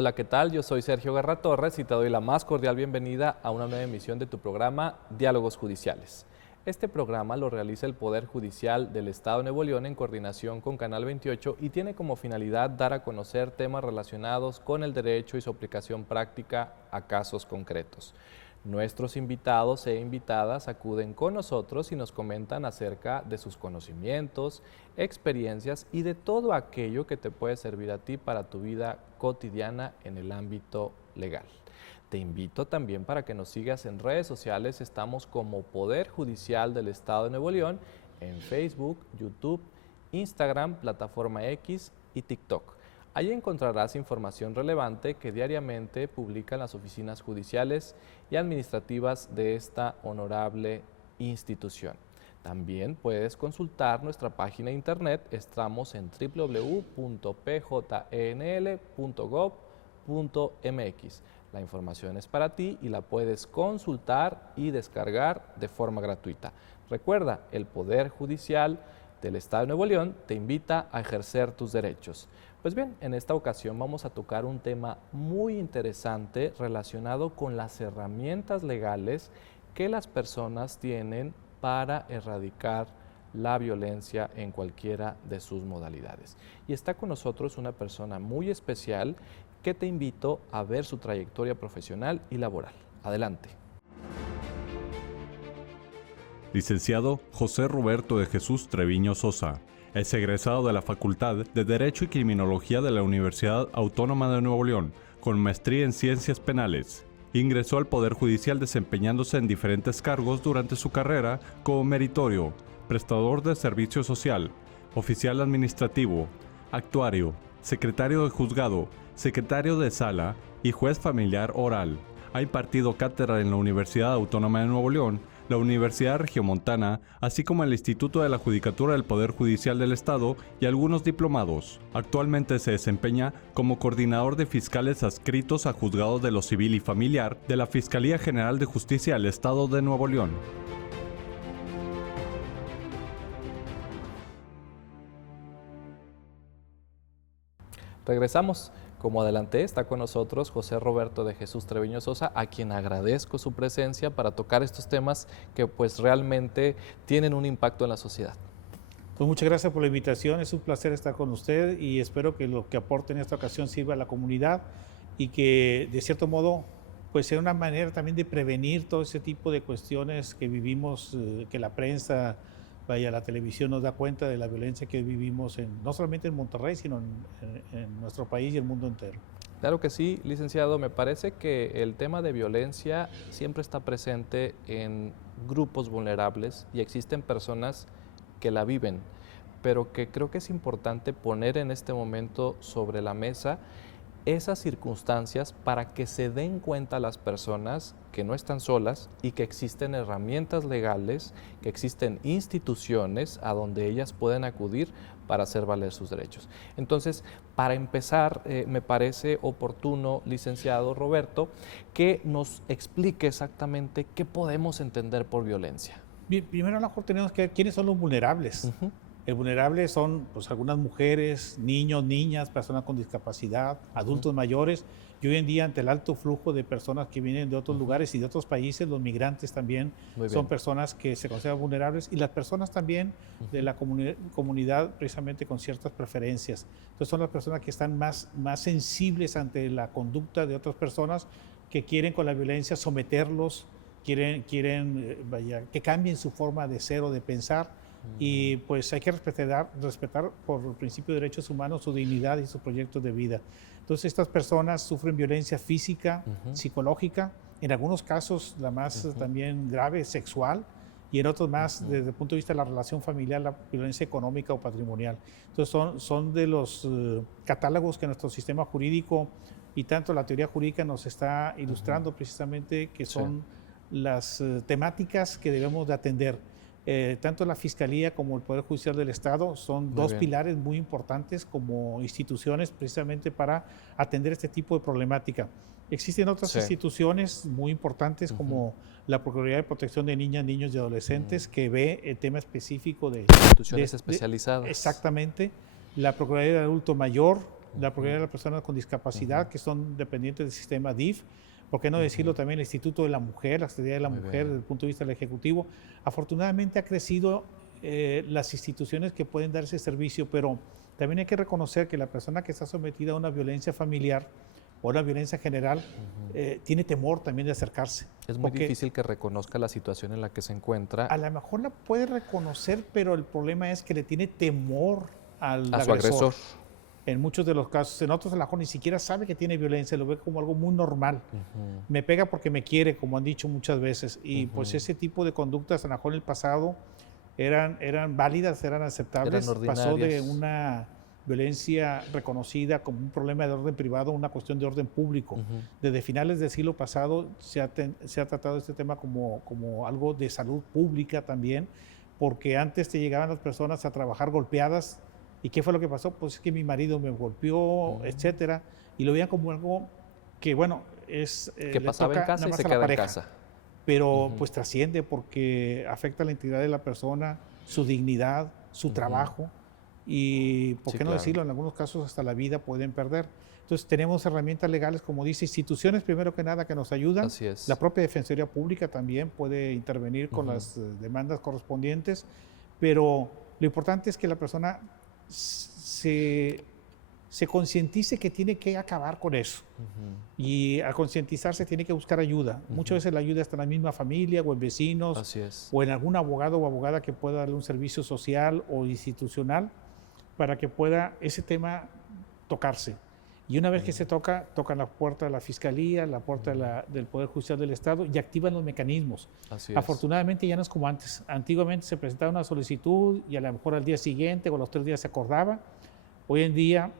Hola, ¿qué tal? Yo soy Sergio Guerra Torres y te doy la más cordial bienvenida a una nueva emisión de tu programa Diálogos Judiciales. Este programa lo realiza el Poder Judicial del Estado de Nuevo León en coordinación con Canal 28 y tiene como finalidad dar a conocer temas relacionados con el derecho y su aplicación práctica a casos concretos. Nuestros invitados e invitadas acuden con nosotros y nos comentan acerca de sus conocimientos, experiencias y de todo aquello que te puede servir a ti para tu vida cotidiana en el ámbito legal. Te invito también para que nos sigas en redes sociales. Estamos como Poder Judicial del Estado de Nuevo León en Facebook, YouTube, Instagram, Plataforma X y TikTok. Allí encontrarás información relevante que diariamente publican las oficinas judiciales y administrativas de esta honorable institución. También puedes consultar nuestra página de internet. Estamos en www.pjnl.gov.mx. La información es para ti y la puedes consultar y descargar de forma gratuita. Recuerda, el Poder Judicial del Estado de Nuevo León te invita a ejercer tus derechos. Pues bien, en esta ocasión vamos a tocar un tema muy interesante relacionado con las herramientas legales que las personas tienen para erradicar la violencia en cualquiera de sus modalidades. Y está con nosotros una persona muy especial que te invito a ver su trayectoria profesional y laboral. Adelante. Licenciado José Roberto de Jesús Treviño Sosa. Es egresado de la Facultad de Derecho y Criminología de la Universidad Autónoma de Nuevo León, con maestría en Ciencias Penales. Ingresó al Poder Judicial desempeñándose en diferentes cargos durante su carrera como meritorio, prestador de servicio social, oficial administrativo, actuario, secretario de juzgado, secretario de sala y juez familiar oral. Ha impartido cátedra en la Universidad Autónoma de Nuevo León, la Universidad Regiomontana, así como el Instituto de la Judicatura del Poder Judicial del Estado y algunos diplomados. Actualmente se desempeña como coordinador de fiscales adscritos a juzgados de lo civil y familiar de la Fiscalía General de Justicia del Estado de Nuevo León. Regresamos. Como adelanté, está con nosotros José Roberto de Jesús Treviño Sosa, a quien agradezco su presencia para tocar estos temas que pues realmente tienen un impacto en la sociedad. Pues muchas gracias por la invitación, es un placer estar con usted y espero que lo que aporte en esta ocasión sirva a la comunidad y que de cierto modo pues sea una manera también de prevenir todo ese tipo de cuestiones que vivimos, que la prensa, la televisión nos da cuenta de la violencia que vivimos no solamente en Monterrey, sino en nuestro país y el mundo entero. Claro que sí, licenciado. Me parece que el tema de violencia siempre está presente en grupos vulnerables y existen personas que la viven, pero que creo que es importante poner en este momento sobre la mesa esas circunstancias para que se den cuenta las personas que no están solas y que existen herramientas legales, que existen instituciones a donde ellas pueden acudir para hacer valer sus derechos. Entonces, para empezar, me parece oportuno, licenciado Roberto, que nos explique exactamente qué podemos entender por violencia. Bien, primero a lo mejor tenemos que ver quiénes son los vulnerables. El vulnerable son pues, algunas mujeres, niños, niñas, personas con discapacidad, adultos mayores. Y hoy en día, ante el alto flujo de personas que vienen de otros lugares y de otros países, los migrantes también son personas que se consideran vulnerables y las personas también de la comunidad precisamente con ciertas preferencias. Entonces son las personas que están más sensibles ante la conducta de otras personas que quieren con la violencia someterlos, quieren que cambien su forma de ser o de pensar. Y pues hay que respetar por el principio de derechos humanos su dignidad y sus proyectos de vida. Entonces estas personas sufren violencia física, psicológica, en algunos casos la más también grave, sexual, y en otros más desde el punto de vista de la relación familiar, la violencia económica o patrimonial. Entonces son de los catálogos que nuestro sistema jurídico y tanto la teoría jurídica nos está ilustrando precisamente que son las temáticas que debemos de atender. Tanto la Fiscalía como el Poder Judicial del Estado son dos pilares muy importantes como instituciones precisamente para atender este tipo de problemática. Existen otras instituciones muy importantes como la Procuraduría de Protección de Niñas, Niños y Adolescentes que ve el tema específico de... Instituciones especializadas. Exactamente. La Procuraduría del Adulto Mayor, la Procuraduría de las Personas con Discapacidad, que son dependientes del sistema DIF. ¿Por qué no decirlo también el Instituto de la Mujer, la Secretaría de la Mujer, desde el punto de vista del Ejecutivo? Afortunadamente ha crecido las instituciones que pueden dar ese servicio, pero también hay que reconocer que la persona que está sometida a una violencia familiar o una violencia general tiene temor también de acercarse. Es muy difícil que reconozca la situación en la que se encuentra. A lo mejor la puede reconocer, pero el problema es que le tiene temor al su agresor. En muchos de los casos, en otros a lo mejor ni siquiera sabe que tiene violencia, lo ve como algo muy normal. Me pega porque me quiere, como han dicho muchas veces. Y pues ese tipo de conductas a lo mejor en el pasado eran válidas, eran aceptables. Pasó de una violencia reconocida como un problema de orden privado a una cuestión de orden público. Desde finales del siglo pasado se ha tratado este tema como algo de salud pública también, porque antes te llegaban las personas a trabajar golpeadas. ¿Y qué fue lo que pasó? Pues es que mi marido me golpeó, etcétera, y lo veían como algo que, bueno, que pasaba en casa y se queda en casa. Pero pues trasciende porque afecta la integridad de la persona, su dignidad, su trabajo, y, ¿por qué no decirlo? En algunos casos hasta la vida pueden perder. Entonces tenemos herramientas legales, como dice, instituciones primero que nada que nos ayudan. Así es. La propia Defensoría Pública también puede intervenir con las demandas correspondientes, pero lo importante es que la persona se concientice que tiene que acabar con eso. Y al concientizarse tiene que buscar ayuda. Muchas veces la ayuda está en la misma familia o en vecinos. Así es. O en algún abogado o abogada que pueda darle un servicio social o institucional para que pueda ese tema tocarse. Y una vez que se tocan la puerta de la Fiscalía, la puerta del Poder Judicial del Estado y activan los mecanismos. Así es. Afortunadamente ya no es como antes. Antiguamente se presentaba una solicitud y a lo mejor al día siguiente o a los 3 días se acordaba. Hoy en día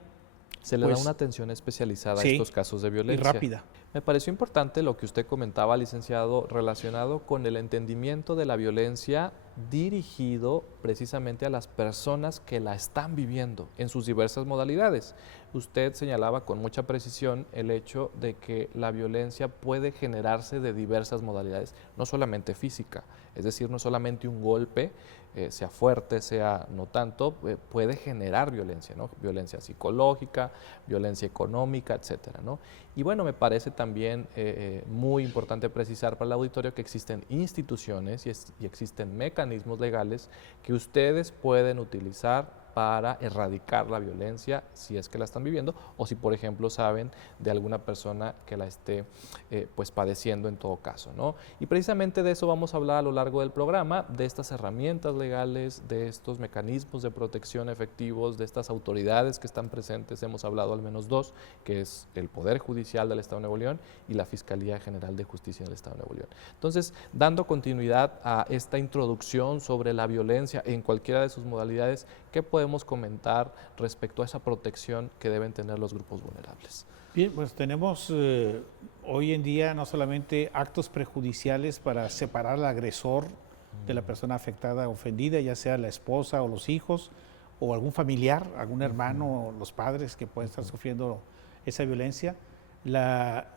se le da una atención especializada a estos casos de violencia. Y rápida. Me pareció importante lo que usted comentaba, licenciado, relacionado con el entendimiento de la violencia dirigido precisamente a las personas que la están viviendo en sus diversas modalidades. Usted señalaba con mucha precisión el hecho de que la violencia puede generarse de diversas modalidades, no solamente física, es decir, no solamente un golpe, sea fuerte, sea no tanto, puede generar violencia, ¿no? Violencia psicológica, violencia económica, etcétera, ¿no? Y bueno, me parece también muy importante precisar para el auditorio que existen instituciones y existen mecanismos legales que ustedes pueden utilizar para erradicar la violencia si es que la están viviendo o si, por ejemplo, saben de alguna persona que la esté pues padeciendo en todo caso, ¿no? Y precisamente de eso vamos a hablar a lo largo del programa, de estas herramientas legales, de estos mecanismos de protección efectivos, de estas autoridades que están presentes. Hemos hablado al menos 2, que es el Poder Judicial del Estado de Nuevo León y la Fiscalía General de Justicia del Estado de Nuevo León. Entonces, dando continuidad a esta introducción sobre la violencia en cualquiera de sus modalidades, ¿qué podemos comentar respecto a esa protección que deben tener los grupos vulnerables? Bien, pues tenemos hoy en día no solamente actos prejudiciales para separar al agresor de la persona afectada, ofendida, ya sea la esposa o los hijos, o algún familiar, algún hermano, o los padres que pueden estar sufriendo esa violencia. La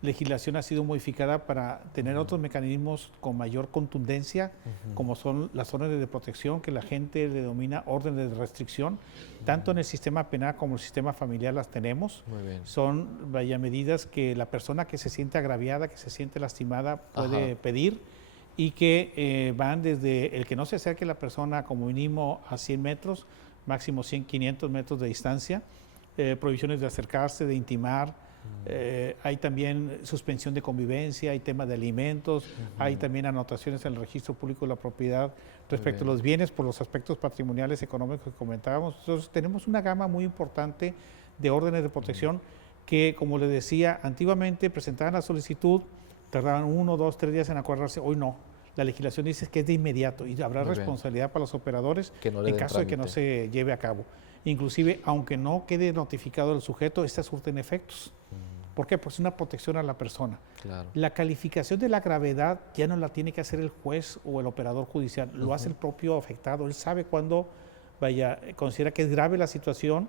legislación ha sido modificada para tener otros mecanismos con mayor contundencia, como son las órdenes de protección, que la gente le denomina órdenes de restricción. Tanto en el sistema penal como en el sistema familiar las tenemos. Son medidas que la persona que se siente agraviada, que se siente lastimada, puede pedir, y que van desde el que no se acerque la persona como mínimo a 100 metros, máximo 100, 500 metros de distancia, prohibiciones de acercarse, de intimar. Hay también suspensión de convivencia, hay temas de alimentos, hay también anotaciones en el registro público de la propiedad respecto a los bienes por los aspectos patrimoniales económicos que comentábamos. Entonces tenemos una gama muy importante de órdenes de protección que, como les decía, antiguamente presentaban la solicitud, tardaban 1, 2, 3 días en acordarse. Hoy no. La legislación dice que es de inmediato y habrá responsabilidad para los operadores en caso de que no se lleve a cabo. Inclusive, aunque no quede notificado el sujeto, estas surten efectos. ¿Por qué? Pues una protección a la persona. Claro. La calificación de la gravedad ya no la tiene que hacer el juez o el operador judicial, lo hace el propio afectado. Él sabe cuándo considera que es grave la situación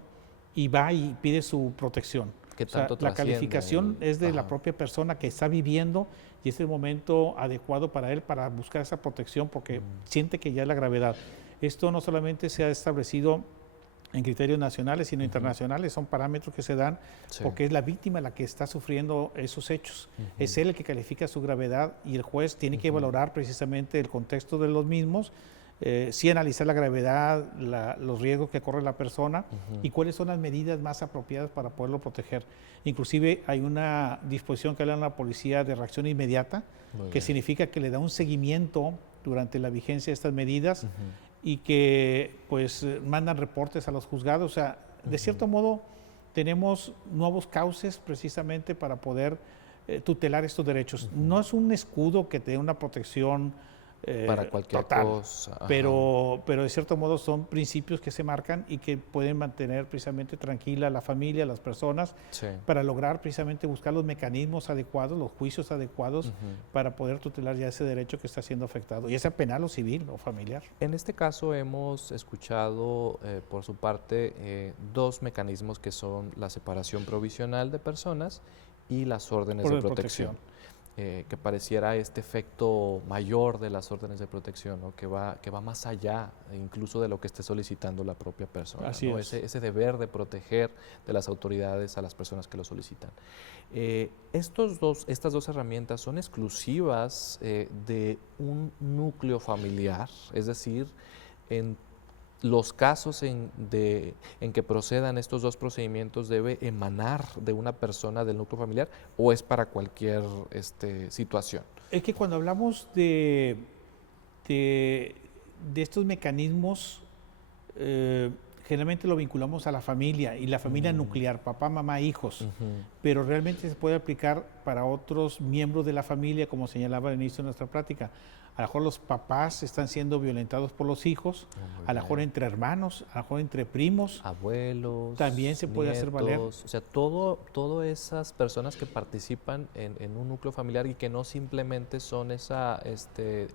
y va y pide su protección. ¿Qué tanto la calificación es de la propia persona que está viviendo y es el momento adecuado para él para buscar esa protección porque siente que ya es la gravedad. Esto no solamente se ha establecido en criterios nacionales, sino internacionales, son parámetros que se dan porque es la víctima la que está sufriendo esos hechos. Es él el que califica su gravedad y el juez tiene que valorar precisamente el contexto de los mismos, sí analizar la gravedad, los riesgos que corre la persona y cuáles son las medidas más apropiadas para poderlo proteger. Inclusive hay una disposición que habla en la policía de reacción inmediata, que significa que le da un seguimiento durante la vigencia de estas medidas y que pues mandan reportes a los juzgados. O sea, de cierto modo tenemos nuevos cauces precisamente para poder tutelar estos derechos. No es un escudo que te dé una protección para cualquier total, cosa. pero de cierto modo son principios que se marcan y que pueden mantener precisamente tranquila a la familia, a las personas, para lograr precisamente buscar los mecanismos adecuados, los juicios adecuados para poder tutelar ya ese derecho que está siendo afectado, ya sea penal o civil o familiar. En este caso hemos escuchado por su parte dos mecanismos que son la separación provisional de personas y las órdenes de protección. Que pareciera este efecto mayor de las órdenes de protección, ¿no? que va más allá incluso de lo que esté solicitando la propia persona. Así ¿no? es. Ese deber de proteger de las autoridades a las personas que lo solicitan. Estas dos herramientas son exclusivas de un núcleo familiar, es decir, en los casos en que procedan estos dos procedimientos debe emanar de una persona del núcleo familiar o es para cualquier situación. Es que cuando hablamos de estos mecanismos, generalmente lo vinculamos a la familia y la familia nuclear, papá, mamá, hijos, pero realmente se puede aplicar para otros miembros de la familia, como señalaba al inicio de nuestra plática. A lo mejor los papás están siendo violentados por los hijos, a lo mejor entre hermanos, a lo mejor entre primos. Abuelos, también se puede hacer valer. O sea, todas esas personas que participan en un núcleo familiar y que no simplemente son esa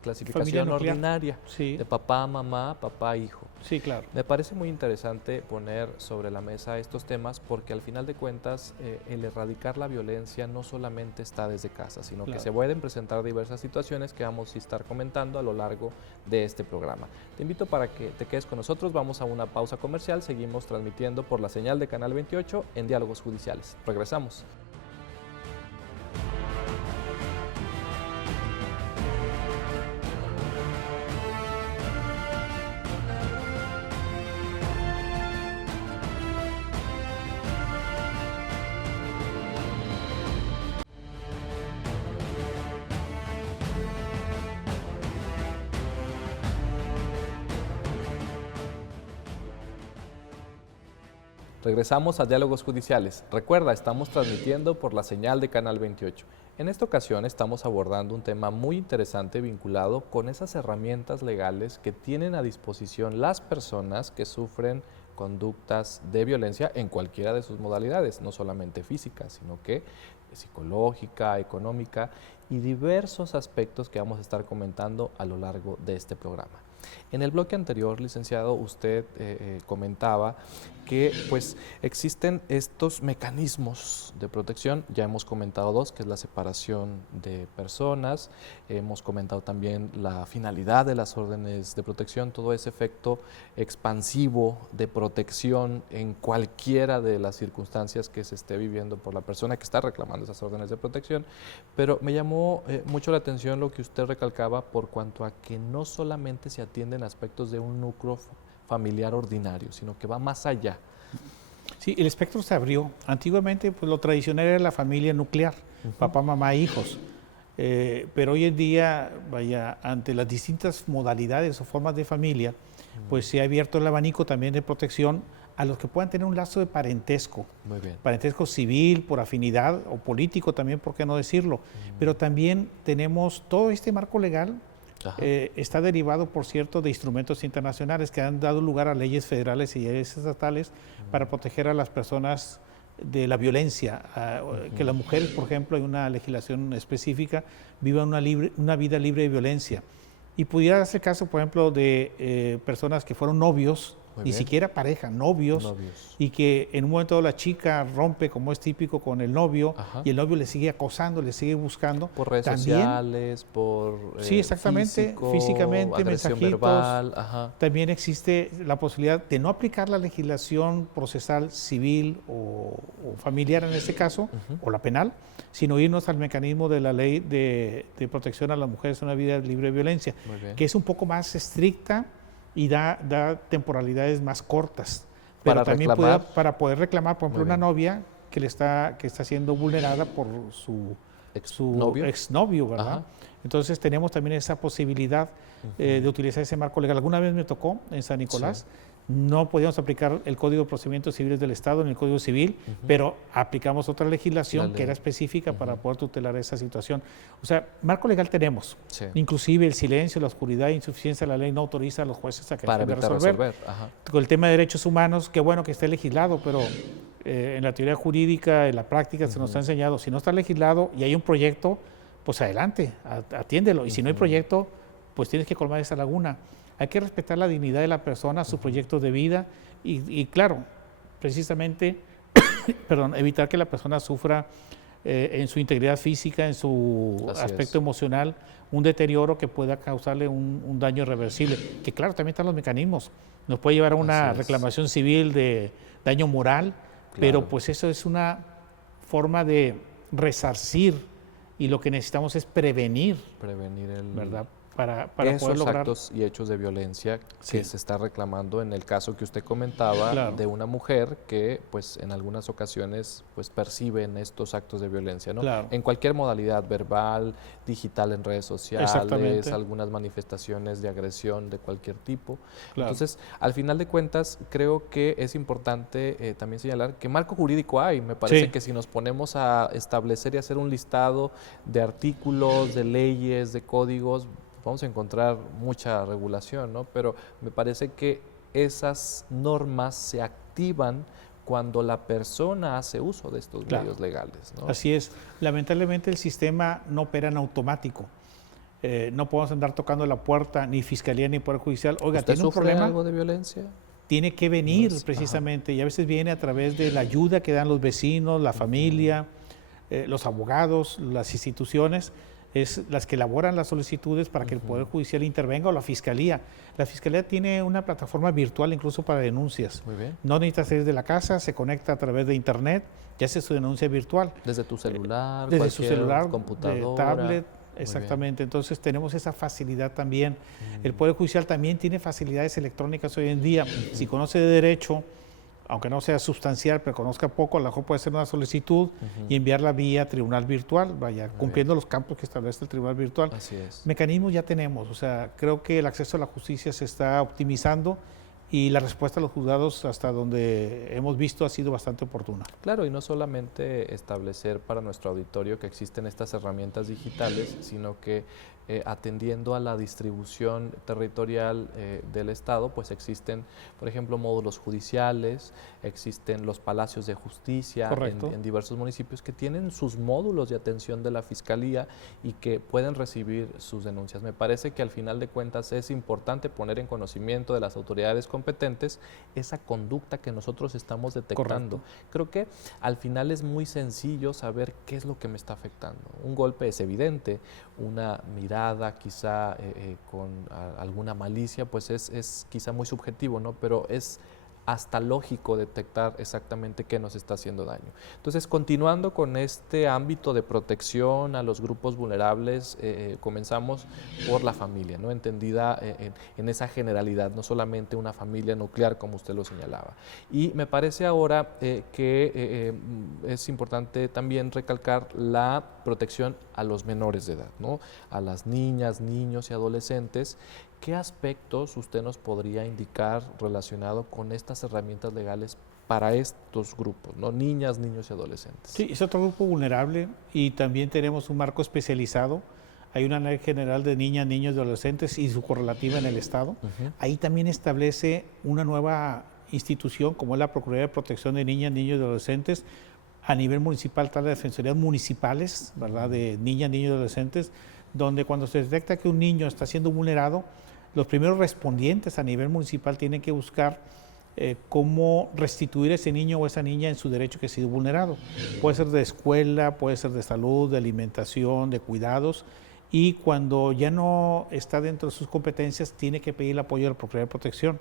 clasificación ordinaria de papá, mamá, papá, hijo. Sí, claro. Me parece muy interesante poner sobre la mesa estos temas porque al final de cuentas el erradicar la violencia no solamente está desde casa, sino que se pueden presentar diversas situaciones que vamos a estar comentando a lo largo de este programa. Te invito para que te quedes con nosotros, vamos a una pausa comercial, seguimos transmitiendo por la señal de Canal 28 en Diálogos Judiciales. Regresamos. Regresamos a Diálogos Judiciales. Recuerda, estamos transmitiendo por la señal de Canal 28. En esta ocasión estamos abordando un tema muy interesante vinculado con esas herramientas legales que tienen a disposición las personas que sufren conductas de violencia en cualquiera de sus modalidades, no solamente física, sino que psicológica, económica y diversos aspectos que vamos a estar comentando a lo largo de este programa. En el bloque anterior, licenciado, usted comentaba que pues existen estos mecanismos de protección, ya hemos comentado dos, que es la separación de personas, hemos comentado también la finalidad de las órdenes de protección, todo ese efecto expansivo de protección en cualquiera de las circunstancias que se esté viviendo por la persona que está reclamando esas órdenes de protección, pero me llamó mucho la atención lo que usted recalcaba por cuanto a que no solamente se atienden aspectos de un núcleo familiar ordinario, sino que va más allá. Sí, el espectro se abrió. Antiguamente, pues lo tradicional era la familia nuclear, papá, mamá, hijos. Pero hoy en día, vaya, ante las distintas modalidades o formas de familia, pues se ha abierto el abanico también de protección a los que puedan tener un lazo de parentesco. Muy bien. Parentesco civil, por afinidad, o político también, por qué no decirlo. Pero también tenemos todo este marco legal. Está derivado, por cierto, de instrumentos internacionales que han dado lugar a leyes federales y leyes estatales para proteger a las personas de la violencia, que las mujeres, por ejemplo, hay una legislación específica, vivan una vida libre de violencia. Y pudiera darse caso, por ejemplo, de personas que fueron novios Muy ni bien. siquiera pareja, novios, Novios. y que en un momento la chica rompe, como es típico, con el novio, Ajá. y el novio le sigue acosando, le sigue buscando. Por redes También, sociales, por sí, exactamente, físicamente, agresión mensajitos. verbal. Ajá. También existe la posibilidad de no aplicar la legislación procesal civil o familiar en este caso, o la penal, sino irnos al mecanismo de la ley de protección a las mujeres en una vida libre de violencia, Muy bien. que es un poco más estricta y da temporalidades más cortas. Pero Para también reclamar. para poder reclamar, por ejemplo, Muy una bien. novia que está siendo vulnerada por su ¿Exnovio? exnovio, ¿verdad? Ajá. Entonces tenemos también esa posibilidad de utilizar ese marco legal. Alguna vez me tocó en San Nicolás, no podíamos aplicar el Código de Procedimientos Civiles del Estado ni el Código Civil, pero aplicamos otra legislación que era específica para poder tutelar esa situación. O sea, marco legal tenemos. Sí. Inclusive el silencio, la oscuridad e insuficiencia de la ley no autoriza a los jueces a que Para dejen de evitar resolver. Ajá. Con el tema de derechos humanos, qué bueno que esté legislado, pero en la teoría jurídica, en la práctica se nos ha enseñado, si no está legislado y hay un proyecto, pues adelante, atiéndelo. Y si no hay proyecto, pues tienes que colmar esa laguna. Hay que respetar la dignidad de la persona, su proyecto de vida y claro, precisamente, evitar que la persona sufra en su integridad física, en su Así aspecto es. emocional, un deterioro que pueda causarle un daño irreversible. Que claro, también están los mecanismos. Nos puede llevar a una Así es. reclamación civil de daño moral, pero Claro. pues eso es una forma de resarcir y lo que necesitamos es prevenir, Prevenir el, ¿verdad? Para poder esos lograr. actos y hechos de violencia que Sí. se está reclamando en el caso que usted comentaba Claro. de una mujer que pues en algunas ocasiones pues perciben estos actos de violencia, ¿no? Claro. En cualquier modalidad, verbal, digital en redes sociales, Exactamente. algunas manifestaciones de agresión de cualquier tipo. Claro. Entonces, al final de cuentas, creo que es importante también señalar que marco jurídico hay. Me parece Sí. que si nos ponemos a establecer y hacer un listado de artículos, de leyes, de códigos, vamos a encontrar mucha regulación, ¿no? Pero me parece que esas normas se activan cuando la persona hace uso de estos Claro. medios legales, ¿no? Así es. Lamentablemente el sistema no opera en automático. No podemos andar tocando la puerta ni fiscalía ni poder judicial. Oiga, ¿Usted tiene un sufre problema, algo de violencia? tiene que venir Ajá. precisamente y a veces viene a través de la ayuda que dan los vecinos, la familia, los abogados, las instituciones, es las que elaboran las solicitudes para que el Poder Judicial intervenga o la Fiscalía. La Fiscalía tiene una plataforma virtual incluso para denuncias. Muy bien. No necesita salir de la casa, se conecta a través de internet y hace su denuncia virtual. Desde tu celular, Desde su cualquier celular, computadora. de tablet, Muy exactamente. Entonces tenemos esa facilidad también. El Poder Judicial también tiene facilidades electrónicas hoy en día. Si conoce de derecho, aunque no sea sustancial, pero conozca poco, a lo mejor puede hacer una solicitud y enviarla vía tribunal virtual, vaya, cumpliendo los campos que establece el tribunal virtual. Así es. Mecanismos ya tenemos, o sea, creo que el acceso a la justicia se está optimizando y la respuesta a los juzgados hasta donde hemos visto ha sido bastante oportuna. Claro, y no solamente establecer para nuestro auditorio que existen estas herramientas digitales, sino que atendiendo a la distribución territorial del Estado, pues existen, por ejemplo, módulos judiciales, existen los palacios de justicia en diversos municipios que tienen sus módulos de atención de la Fiscalía y que pueden recibir sus denuncias. Me parece que al final de cuentas es importante poner en conocimiento de las autoridades competentes esa conducta que nosotros estamos detectando. Correcto. Creo que al final es muy sencillo saber qué es lo que me está afectando. Un golpe es evidente, una mirada quizá con alguna malicia, pues es quizá muy subjetivo, ¿no? Pero es hasta lógico detectar exactamente qué nos está haciendo daño. Entonces, continuando con este ámbito de protección a los grupos vulnerables, comenzamos por la familia, ¿no? Entendida en esa generalidad, no solamente una familia nuclear, como usted lo señalaba. Y me parece ahora que es importante también recalcar la protección a los menores de edad, ¿no? A las niñas, niños y adolescentes. ¿Qué aspectos usted nos podría indicar relacionado con estas herramientas legales para estos grupos, ¿no? Niñas, niños y adolescentes? Sí, es otro grupo vulnerable y también tenemos un marco especializado. Hay una ley general de niñas, niños y adolescentes y su correlativa en el Estado. Ahí también establece una nueva institución como es la Procuraduría de Protección de Niñas, Niños y Adolescentes. A nivel municipal están las defensorías municipales, ¿verdad? De niñas, niños y adolescentes, donde cuando se detecta que un niño está siendo vulnerado, los primeros respondientes a nivel municipal tienen que buscar cómo restituir a ese niño o esa niña en su derecho que ha sido vulnerado. Puede ser de escuela, puede ser de salud, de alimentación, de cuidados, y cuando ya no está dentro de sus competencias, tiene que pedir el apoyo de la Procuraduría de Protección.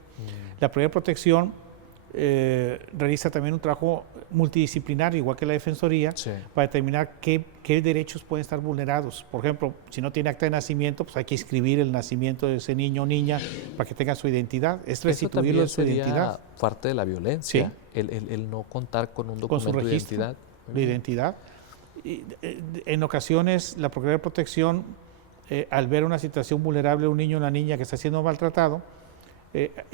La Procuraduría de Protección realiza también un trabajo multidisciplinario, igual que la Defensoría, para determinar qué derechos pueden estar vulnerados. Por ejemplo, si no tiene acta de nacimiento, pues hay que inscribir el nacimiento de ese niño o niña para que tenga su identidad. Es restituirlo de su identidad. Parte de la violencia, el no contar con un documento de identidad. De identidad. Y, en ocasiones, la Procuraduría de Protección, al ver una situación vulnerable de un niño o una niña que está siendo maltratado,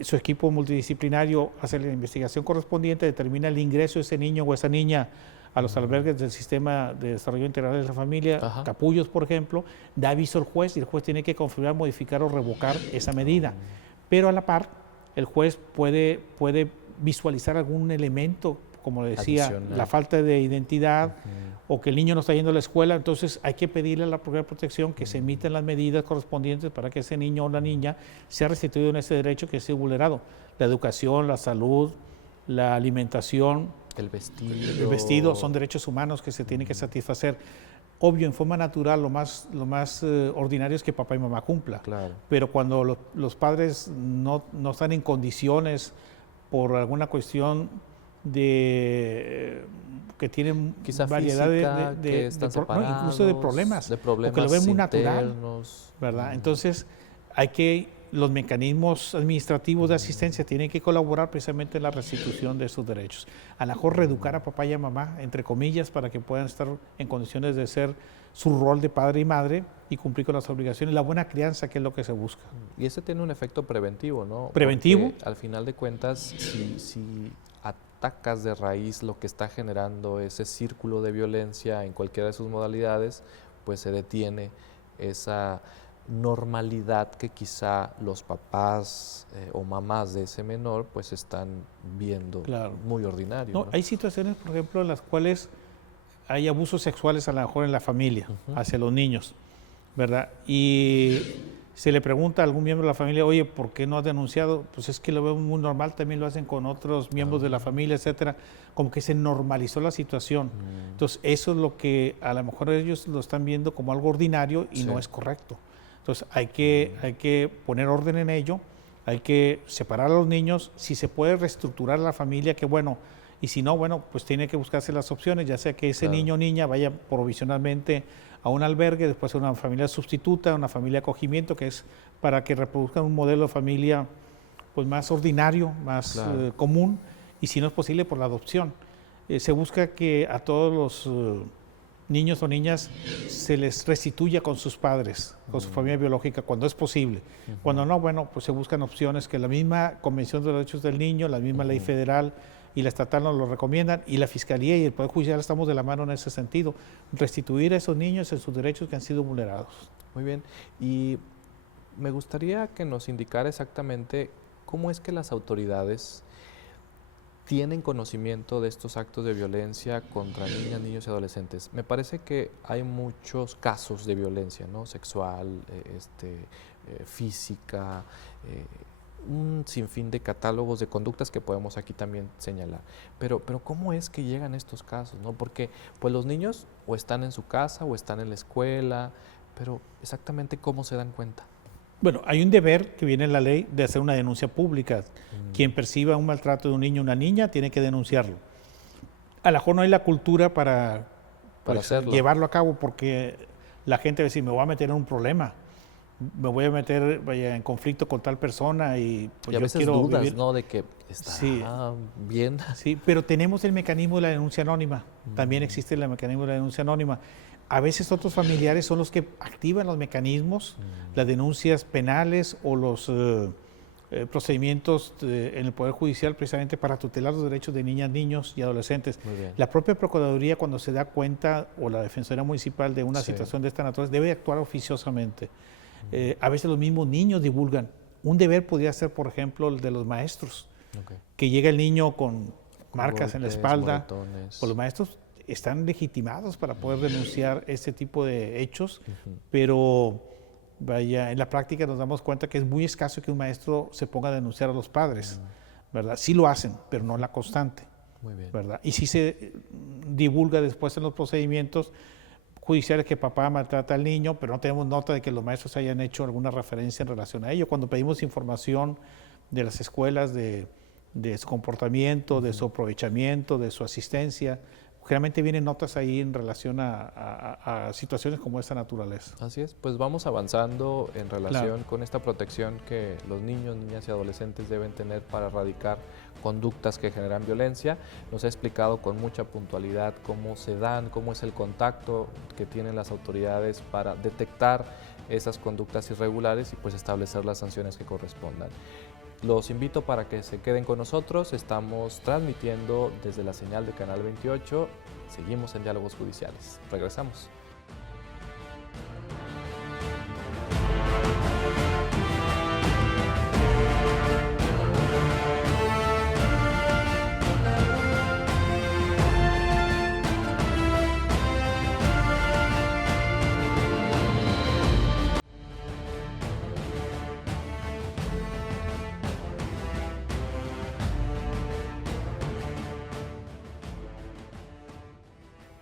su equipo multidisciplinario hace la investigación correspondiente, determina el ingreso de ese niño o esa niña a los albergues del Sistema de Desarrollo Integral de la Familia, Capullos, por ejemplo, da aviso al juez y el juez tiene que confirmar, modificar o revocar esa medida. Pero a la par, el juez puede visualizar algún elemento, como decía, adicional, la falta de identidad, o que el niño no está yendo a la escuela. Entonces hay que pedirle a la Procuraduría de Protección que se emitan las medidas correspondientes para que ese niño o la niña sea restituido en ese derecho que ha sido vulnerado. La educación, la salud, la alimentación, el vestido son derechos humanos que se tienen que satisfacer. Obvio, en forma natural, lo más ordinario es que papá y mamá cumplan. Claro. Pero cuando los padres no están en condiciones por alguna cuestión que tienen quizá variedad física, incluso de problemas, o que lo ven muy natural, ¿verdad? Entonces los mecanismos administrativos de asistencia tienen que colaborar precisamente en la restitución de esos derechos. A lo mejor reeducar a papá y a mamá, entre comillas, para que puedan estar en condiciones de ser su rol de padre y madre y cumplir con las obligaciones, la buena crianza, que es lo que se busca. Y ese tiene un efecto preventivo, ¿no? Preventivo. Porque al final de cuentas, si atacas de raíz lo que está generando ese círculo de violencia en cualquiera de sus modalidades, pues se detiene esa normalidad que quizá los papás o mamás de ese menor pues están viendo muy ordinario. ¿No? Hay situaciones, por ejemplo, en las cuales hay abusos sexuales a lo mejor en la familia, hacia los niños, ¿verdad? Y se le pregunta a algún miembro de la familia, oye, ¿por qué no has denunciado? Pues es que lo veo muy normal, también lo hacen con otros miembros de la familia, etcétera. Como que se normalizó la situación. Entonces, eso es lo que a lo mejor ellos lo están viendo como algo ordinario y no es correcto. Entonces, hay que poner orden en ello, hay que separar a los niños, si se puede reestructurar la familia, que bueno, y si no, bueno, pues tiene que buscarse las opciones, ya sea que ese niño o niña vaya provisionalmente a un albergue, después a una familia sustituta, una familia de acogimiento, que es para que reproduzcan un modelo de familia pues más ordinario, más común, y si no es posible, por la adopción. Se busca que a todos los niños o niñas se les restituya con sus padres, con su familia biológica, cuando es posible. Cuando no, bueno, pues se buscan opciones que la misma Convención de los Derechos del Niño, la misma ley federal y la estatal nos lo recomiendan, y la Fiscalía y el Poder Judicial estamos de la mano en ese sentido, restituir a esos niños en sus derechos que han sido vulnerados. Muy bien, y me gustaría que nos indicara exactamente cómo es que las autoridades tienen conocimiento de estos actos de violencia contra niñas, niños y adolescentes. Me parece que hay muchos casos de violencia, ¿no? Sexual, física, un sinfín de catálogos de conductas que podemos aquí también señalar. Pero ¿cómo es que llegan estos casos, ¿no? Porque pues los niños o están en su casa o están en la escuela, pero exactamente ¿cómo se dan cuenta? Bueno, hay un deber que viene en la ley de hacer una denuncia pública. Quien perciba un maltrato de un niño o una niña tiene que denunciarlo. A lo mejor no hay la cultura para llevarlo a cabo, porque la gente va a decir, me voy a meter en un problema, me voy a meter en conflicto con tal persona y pues y a veces quiero dudas, vivir. ¿no? De que está bien. Sí, pero tenemos el mecanismo de la denuncia anónima. También existe el mecanismo de la denuncia anónima. A veces otros familiares son los que activan los mecanismos, las denuncias penales o los procedimientos en el Poder Judicial precisamente para tutelar los derechos de niñas, niños y adolescentes. La propia Procuraduría, cuando se da cuenta, o la Defensoría Municipal, de una situación de esta naturaleza, debe actuar oficiosamente. A veces los mismos niños divulgan. Un deber podría ser, por ejemplo, el de los maestros, que llega el niño con marcas golpes, en la espalda, o los maestros están legitimados para poder denunciar este tipo de hechos, pero en la práctica nos damos cuenta que es muy escaso que un maestro se ponga a denunciar a los padres, ¿verdad? Sí lo hacen, pero no la constante. Muy bien. ¿Verdad? Y sí se divulga después en los procedimientos judiciales que papá maltrata al niño, pero no tenemos nota de que los maestros hayan hecho alguna referencia en relación a ello. Cuando pedimos información de las escuelas de su comportamiento, de su aprovechamiento, de su asistencia, generalmente vienen notas ahí en relación a situaciones como esta naturaleza. Así es, pues vamos avanzando en relación con esta protección que los niños, niñas y adolescentes deben tener para erradicar conductas que generan violencia. Nos ha explicado con mucha puntualidad cómo se dan, cómo es el contacto que tienen las autoridades para detectar esas conductas irregulares y pues establecer las sanciones que correspondan. Los invito para que se queden con nosotros, estamos transmitiendo desde la señal de Canal 28, seguimos en Diálogos Judiciales. Regresamos.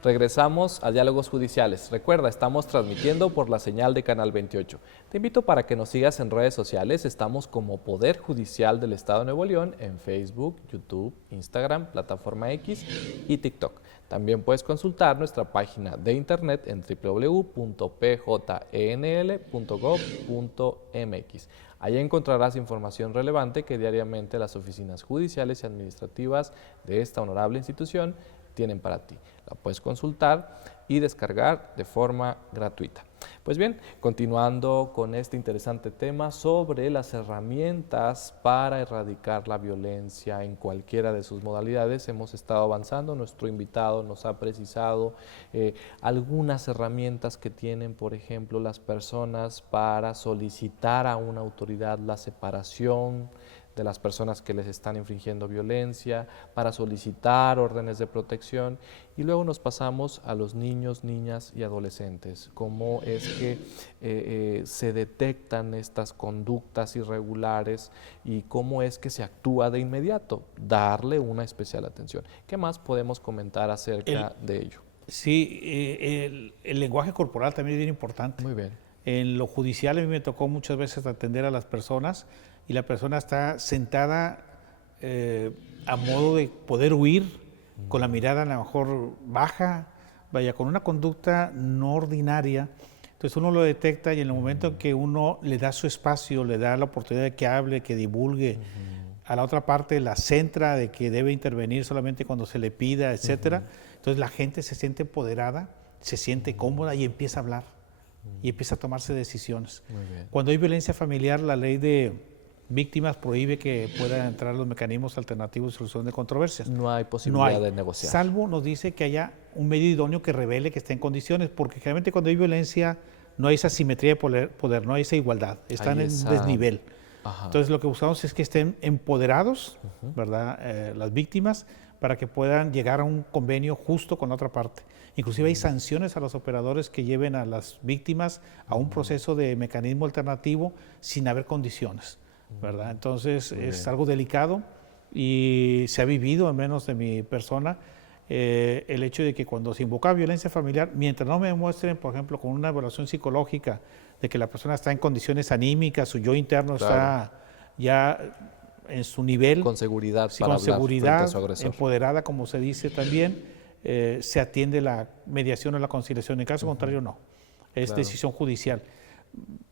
Regresamos a Diálogos Judiciales. Recuerda, estamos transmitiendo por la señal de Canal 28. Te invito para que nos sigas en redes sociales. Estamos como Poder Judicial del Estado de Nuevo León en Facebook, YouTube, Instagram, Plataforma X y TikTok. También puedes consultar nuestra página de internet en www.pjnl.gov.mx. Ahí encontrarás información relevante que diariamente las oficinas judiciales y administrativas de esta honorable institución tienen para ti. La puedes consultar y descargar de forma gratuita. Pues bien, continuando con este interesante tema sobre las herramientas para erradicar la violencia en cualquiera de sus modalidades, hemos estado avanzando. Nuestro invitado nos ha precisado algunas herramientas que tienen, por ejemplo, las personas para solicitar a una autoridad la separación de las personas que les están infringiendo violencia, para solicitar órdenes de protección, y luego nos pasamos a los niños, niñas y adolescentes. Cómo es que se detectan estas conductas irregulares y cómo es que se actúa de inmediato, darle una especial atención. ¿Qué más podemos comentar acerca de ello? Sí, el lenguaje corporal también es bien importante. Muy bien. En lo judicial a mí me tocó muchas veces atender a las personas y la persona está sentada a modo de poder huir, con la mirada a lo mejor baja, vaya, con una conducta no ordinaria. Entonces uno lo detecta y en el momento en que uno le da su espacio, le da la oportunidad de que hable, que divulgue, a la otra parte la centra de que debe intervenir solamente cuando se le pida, etcétera. Entonces la gente se siente empoderada, se siente cómoda y empieza a hablar y empieza a tomarse decisiones. Cuando hay violencia familiar, la ley de víctimas prohíbe que puedan entrar los mecanismos alternativos de solución de controversias. No hay posibilidad de negociar. Salvo nos dice que haya un medio idóneo que revele que esté en condiciones, porque generalmente cuando hay violencia no hay esa simetría de poder, no hay esa igualdad, están en desnivel. Entonces lo que buscamos es que estén empoderados, ¿verdad? Las víctimas, para que puedan llegar a un convenio justo con la otra parte. Inclusive hay sanciones a los operadores que lleven a las víctimas a un proceso de mecanismo alternativo sin haber condiciones, ¿verdad? Entonces es algo delicado y se ha vivido, al menos de mi persona, el hecho de que cuando se invoca violencia familiar, mientras no me demuestren, por ejemplo, con una evaluación psicológica de que la persona está en condiciones anímicas, su yo interno está ya en su nivel, con seguridad, sí, para con hablar seguridad, frente a su agresor, empoderada, como se dice también, se atiende la mediación o la conciliación. En caso contrario, no. Es decisión judicial.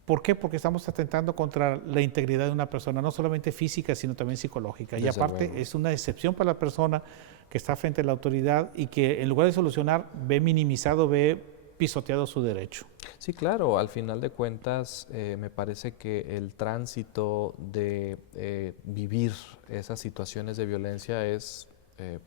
¿Por qué? Porque estamos atentando contra la integridad de una persona, no solamente física, sino también psicológica. Y aparte es una excepción para la persona que está frente a la autoridad y que en lugar de solucionar, ve minimizado, ve pisoteado su derecho. Sí, claro, al final de cuentas me parece que el tránsito de vivir esas situaciones de violencia es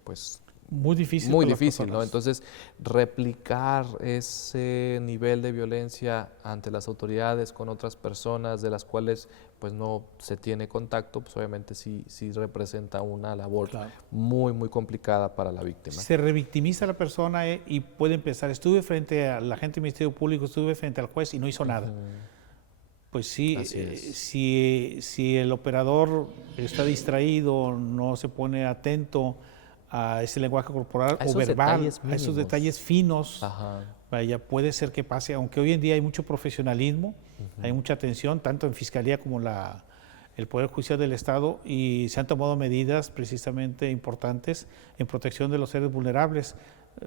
pues muy difícil. Muy difícil, ¿no? Entonces, replicar ese nivel de violencia ante las autoridades con otras personas de las cuales pues no se tiene contacto, pues obviamente sí representa una labor muy, muy complicada para la víctima. Se revictimiza a la persona y puede empezar, estuve frente al agente del Ministerio Público, estuve frente al juez y no hizo nada. Pues sí, Así es. si el operador está distraído, no se pone atento a ese lenguaje corporal A o esos verbal, detalles a esos mínimos. detalles finos, Ajá. vaya, puede ser que pase, aunque hoy en día hay mucho profesionalismo, hay mucha atención, tanto en Fiscalía como el Poder Judicial del Estado, y se han tomado medidas precisamente importantes en protección de los seres vulnerables,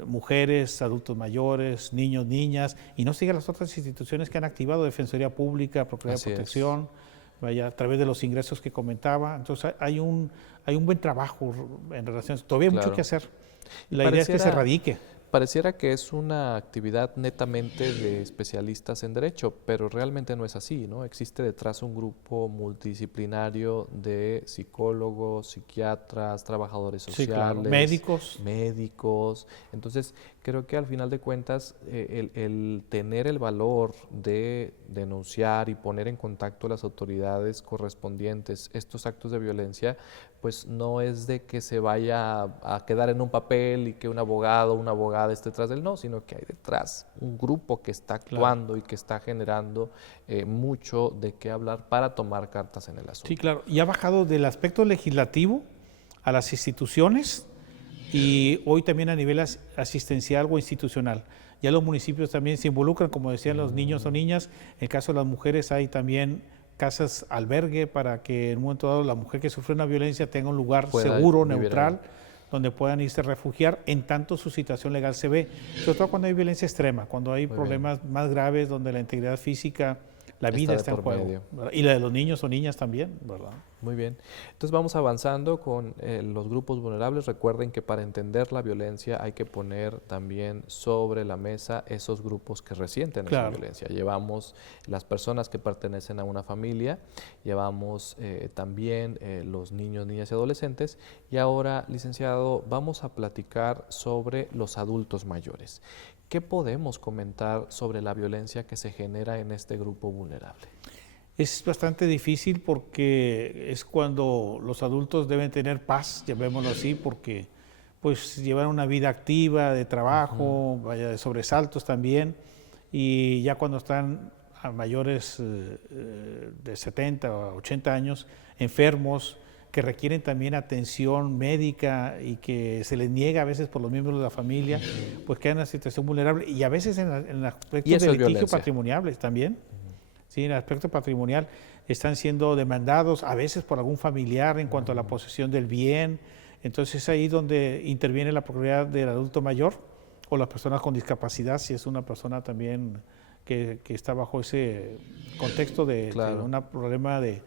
mujeres, adultos mayores, niños, niñas, y no sigue las otras instituciones que han activado, Defensoría Pública, Procuraduría Así de es. Protección, vaya, a través de los ingresos que comentaba. Entonces hay un buen trabajo en relación, todavía hay mucho Claro. que hacer. Y La idea es que se radique. Pareciera que es una actividad netamente de especialistas en derecho, pero realmente no es así, ¿no? Existe detrás un grupo multidisciplinario de psicólogos, psiquiatras, trabajadores Sí, sociales, claro. Médicos. médicos. Entonces, creo que al final de cuentas, el tener el valor de denunciar y poner en contacto a las autoridades correspondientes estos actos de violencia, pues no es de que se vaya a quedar en un papel y que un abogado o una abogada esté detrás del no, sino que hay detrás un grupo que está actuando y que está generando mucho de qué hablar para tomar cartas en el asunto. Sí, claro. Y ha bajado del aspecto legislativo a las instituciones y hoy también a nivel asistencial o institucional. Ya los municipios también se involucran, como decían los niños o niñas. En el caso de las mujeres hay también casas albergue para que en un momento dado la mujer que sufre una violencia tenga un lugar seguro, neutral, donde puedan irse a refugiar en tanto su situación legal se ve. Sobre todo cuando hay violencia extrema, cuando hay problemas más graves donde la integridad física, la vida está en juego. Y la de los niños o niñas también, ¿verdad? Muy bien. Entonces vamos avanzando con los grupos vulnerables. Recuerden que para entender la violencia hay que poner también sobre la mesa esos grupos que resienten esa violencia. Llevamos las personas que pertenecen a una familia, llevamos también los niños, niñas y adolescentes, y ahora, licenciado, vamos a platicar sobre los adultos mayores. ¿Qué podemos comentar sobre la violencia que se genera en este grupo vulnerable? Es bastante difícil porque es cuando los adultos deben tener paz, llamémoslo así, porque pues llevan una vida activa de trabajo, vaya, de sobresaltos también, y ya cuando están a mayores de 70 o 80 años, enfermos, que requieren también atención médica y que se les niega a veces por los miembros de la familia, pues quedan en una situación vulnerable y a veces en el aspecto de litigio patrimonial también. Sí, en el aspecto patrimonial están siendo demandados a veces por algún familiar en cuanto a la posesión del bien. Entonces es ahí donde interviene la Procuraduría del Adulto Mayor o las personas con discapacidad, si es una persona también que está bajo ese contexto de un problema de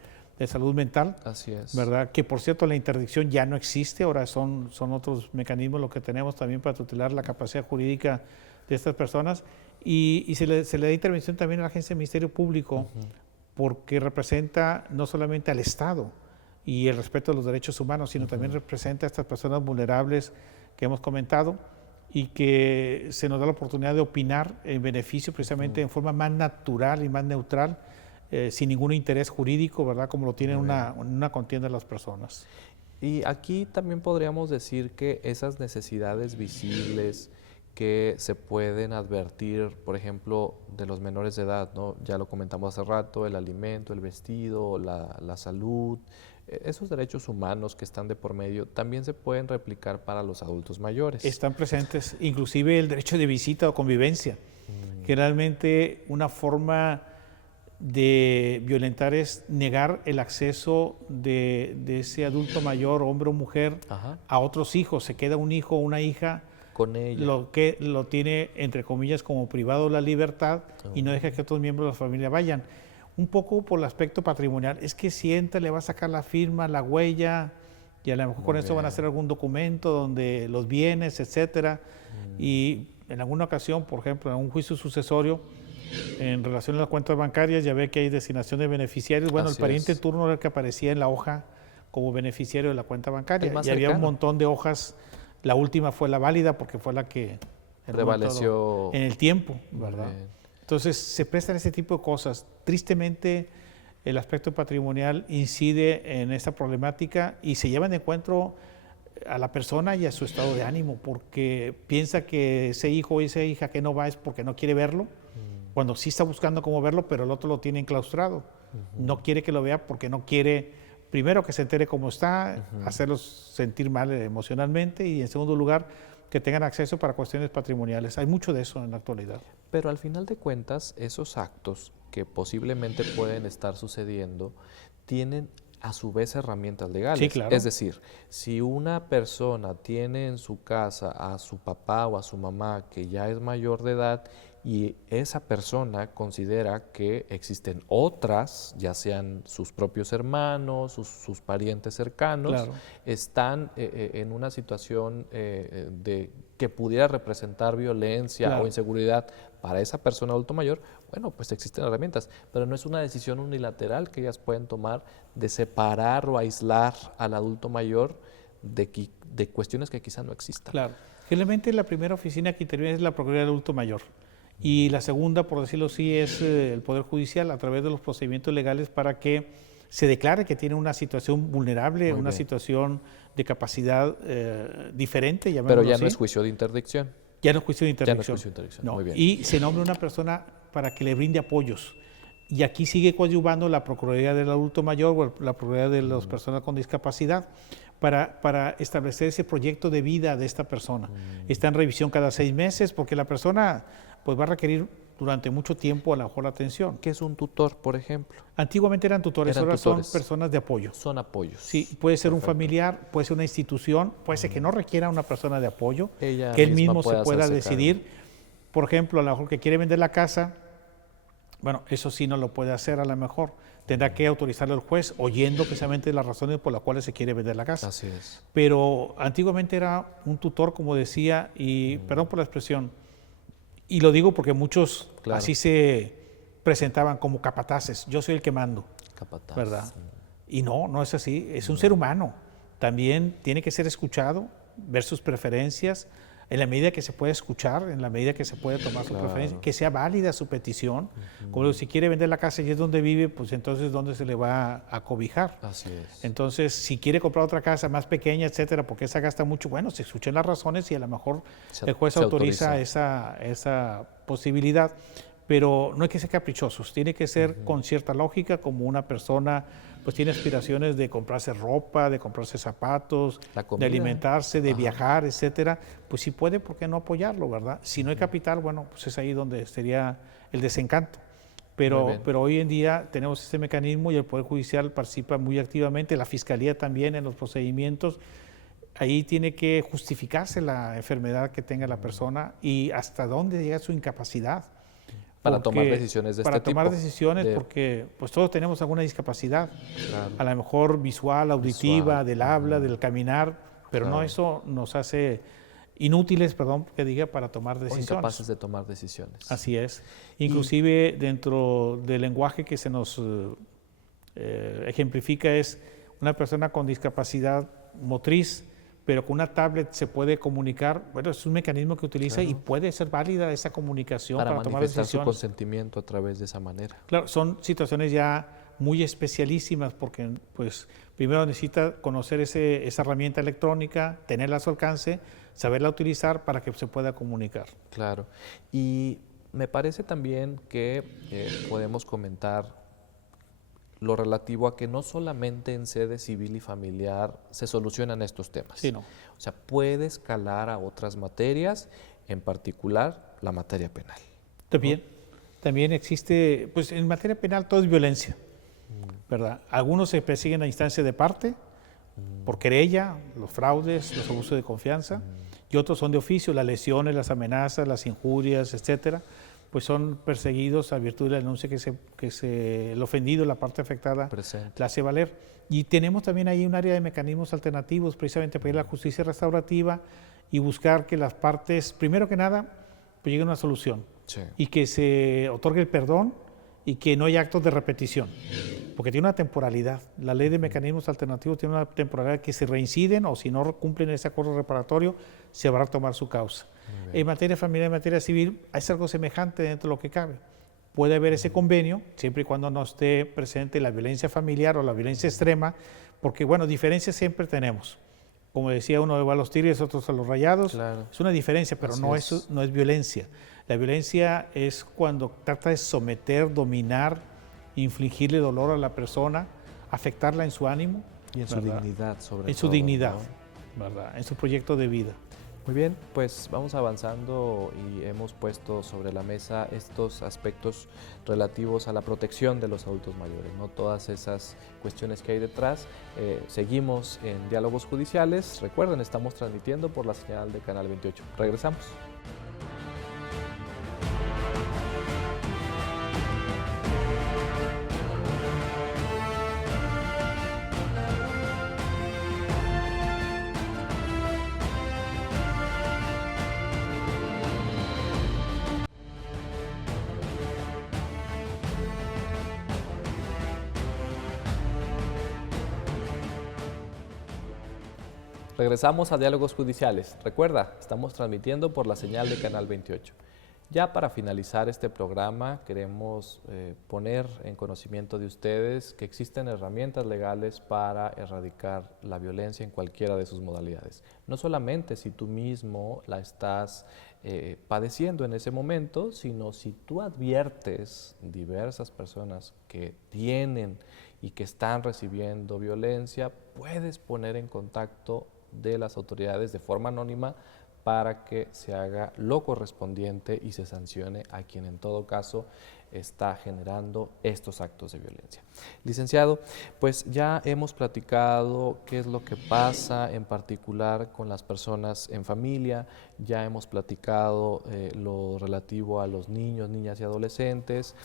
salud mental. Así es. ¿Verdad? Que por cierto la interdicción ya no existe, ahora son otros mecanismos lo que tenemos también para tutelar la capacidad jurídica de estas personas y se le da intervención también a la Agencia del Ministerio Público porque representa no solamente al Estado y el respeto de los derechos humanos, sino también representa a estas personas vulnerables que hemos comentado y que se nos da la oportunidad de opinar en beneficio precisamente en forma más natural y más neutral, sin ningún interés jurídico, ¿verdad? Como lo tienen una contienda las personas. Y aquí también podríamos decir que esas necesidades visibles que se pueden advertir, por ejemplo, de los menores de edad, ¿no? Ya lo comentamos hace rato, el alimento, el vestido, la salud, esos derechos humanos que están de por medio, también se pueden replicar para los adultos mayores. Están presentes, inclusive el derecho de visita o convivencia. Generalmente una forma de violentar es negar el acceso de ese adulto mayor, hombre o mujer, a otros hijos. Se queda un hijo o una hija con ella, lo que lo tiene entre comillas como privado de la libertad y no deja que otros miembros de la familia vayan. Un poco por el aspecto patrimonial, es que si entra le va a sacar la firma, la huella y a lo mejor con eso van a hacer algún documento donde los bienes, etcétera. Y en alguna ocasión, por ejemplo, en un juicio sucesorio en relación a las cuentas bancarias, ya ve que hay designación de beneficiarios. Bueno, el pariente en turno era el que aparecía en la hoja como beneficiario de la cuenta bancaria. Y había un montón de hojas. La última fue la válida porque fue la que prevaleció en el tiempo, ¿verdad? Entonces se prestan ese tipo de cosas. Tristemente, el aspecto patrimonial incide en esta problemática y se lleva de encuentro a la persona y a su estado de ánimo, porque piensa que ese hijo o esa hija que no va es porque no quiere verlo, cuando sí está buscando cómo verlo, pero el otro lo tiene enclaustrado. No quiere que lo vea porque no quiere, primero, que se entere cómo está, hacerlos sentir mal emocionalmente, y en segundo lugar, que tengan acceso para cuestiones patrimoniales. Hay mucho de eso en la actualidad. Pero al final de cuentas, esos actos que posiblemente pueden estar sucediendo tienen a su vez herramientas legales. Sí, claro. Es decir, si una persona tiene en su casa a su papá o a su mamá que ya es mayor de edad y esa persona considera que existen otras, ya sean sus propios hermanos, sus parientes cercanos, Claro. están en una situación de que pudiera representar violencia Claro. o inseguridad para esa persona adulto mayor, bueno, pues existen herramientas, pero no es una decisión unilateral que ellas pueden tomar de separar o aislar al adulto mayor de cuestiones que quizá no existan. Claro. Generalmente la primera oficina que interviene es la Procuraduría del Adulto Mayor. Y la segunda, por decirlo así, es el Poder Judicial a través de los procedimientos legales para que se declare que tiene una situación vulnerable, Muy una bien. situación de capacidad diferente, Pero llamémoslo ya así. no es juicio de interdicción. Ya no es juicio de Ya no es interdicción. juicio de interdicción. No. Muy bien. Y se nombra una persona para que le brinde apoyos. Y aquí sigue coadyuvando la Procuraduría del Adulto Mayor o la Procuraduría de las personas con discapacidad para establecer ese proyecto de vida de esta persona. Está en revisión cada 6 meses porque la persona pues, va a requerir durante mucho tiempo a lo mejor atención. ¿Qué es un tutor, por ejemplo? Antiguamente eran tutores, Eran ahora tutores. son personas de apoyo. Son apoyos. Sí, puede ser un Perfecto. familiar, puede ser una institución, puede ser que no requiera una persona de apoyo, Ella que él misma mismo se puede pueda hacerse decidir. Por ejemplo, a lo mejor que quiere vender la casa, bueno, eso sí no lo puede hacer a lo mejor. Tendrá que autorizarle al juez, oyendo precisamente las razones por las cuales se quiere vender la casa. Así es. Pero antiguamente era un tutor, como decía, y perdón por la expresión, y lo digo porque muchos Claro. así se presentaban como capataces. Yo soy el que mando. Capataz. ¿Verdad? Y no, no es así. Es un ser humano. También tiene que ser escuchado, ver sus preferencias, en la medida que se puede escuchar, en la medida que se puede tomar su Claro. preferencia, que sea válida su petición. Como digo, si quiere vender la casa y es donde vive, pues entonces ¿dónde se le va a cobijar? Así es. Entonces, si quiere comprar otra casa más pequeña, etcétera, porque esa gasta mucho, bueno, se escuchen las razones y a lo mejor el juez se autoriza esa posibilidad. Pero no hay que ser caprichosos, tiene que ser con cierta lógica, como una persona pues tiene aspiraciones de comprarse ropa, de comprarse zapatos, La de comida. alimentarse, de Ajá. viajar, etcétera. Pues si puede, ¿por qué no apoyarlo, verdad? Si no hay capital, bueno, pues es ahí donde sería el desencanto. Muy Pero bien. hoy en día tenemos este mecanismo y el Poder Judicial participa muy activamente, la Fiscalía también en los procedimientos. Ahí tiene que justificarse la enfermedad que tenga la persona y hasta dónde llega su incapacidad. Para tomar Porque- decisiones de para este tipo. tomar decisiones, de- porque pues todos tenemos alguna discapacidad, Claro. a lo mejor visual, auditiva, Visual. del habla, del caminar, pero no Claro. eso nos hace inútiles, perdón que diga, para tomar O decisiones. incapaces de tomar decisiones. Así es. Inclusive dentro del lenguaje que se nos ejemplifica es una persona con discapacidad motriz, pero con una tablet se puede comunicar. Bueno, es un mecanismo que utiliza y puede ser válida esa comunicación Para para tomar manifestar su decisiones. consentimiento a través de esa manera. Claro, son situaciones ya muy especialísimas porque pues primero necesita conocer esa herramienta electrónica, tenerla a su alcance, saberla utilizar para que se pueda comunicar. Claro. Y me parece también que podemos comentar lo relativo a que no solamente en sede civil y familiar se solucionan estos temas. Sí, no. O sea, puede escalar a otras materias, en particular la materia penal. También existe, pues en materia penal todo es violencia, ¿verdad? Algunos se persiguen a instancia de parte, por querella, los fraudes, los abusos de confianza, y otros son de oficio, las lesiones, las amenazas, las injurias, etcétera, pues son perseguidos a virtud de la denuncia que el ofendido, la parte afectada, Presente. la hace valer. Y tenemos también ahí un área de mecanismos alternativos, precisamente para ir a la justicia restaurativa y buscar que las partes, primero que nada, pues lleguen a una solución Sí. y que se otorgue el perdón y que no haya actos de repetición, porque tiene una temporalidad. La ley de mecanismos alternativos tiene una temporalidad que si reinciden o si no cumplen ese acuerdo reparatorio, se va a tomar su causa. En materia familiar, en materia civil, es algo semejante dentro de lo que cabe. Puede haber ese convenio, siempre y cuando no esté presente la violencia familiar o la violencia extrema, porque, bueno, diferencias siempre tenemos. Como decía, uno va a los tigres, otros a los rayados. Claro. Es una diferencia, pero Así no es. es violencia. La violencia es cuando trata de someter, dominar infligirle dolor a la persona, afectarla en su ánimo. Y en su ¿verdad? dignidad, sobre todo. En su dignidad, ¿no? ¿verdad? En su proyecto de vida. Muy bien, pues vamos avanzando y hemos puesto sobre la mesa estos aspectos relativos a la protección de los adultos mayores, ¿no? Todas esas cuestiones que hay detrás. Seguimos en Diálogos Judiciales. Recuerden, estamos transmitiendo por la señal de Canal 28. Regresamos. Regresamos a Diálogos Judiciales. Recuerda, estamos transmitiendo por la señal de Canal 28. Ya para finalizar este programa, queremos poner en conocimiento de ustedes que existen herramientas legales para erradicar la violencia en cualquiera de sus modalidades. No solamente si tú mismo la estás padeciendo en ese momento, sino si tú adviertes diversas personas que tienen y que están recibiendo violencia, puedes poner en contacto de las autoridades de forma anónima para que se haga lo correspondiente y se sancione a quien en todo caso está generando estos actos de violencia. Licenciado, pues ya hemos platicado qué es lo que pasa en particular con las personas en familia, ya hemos platicado lo relativo a los niños, niñas y adolescentes,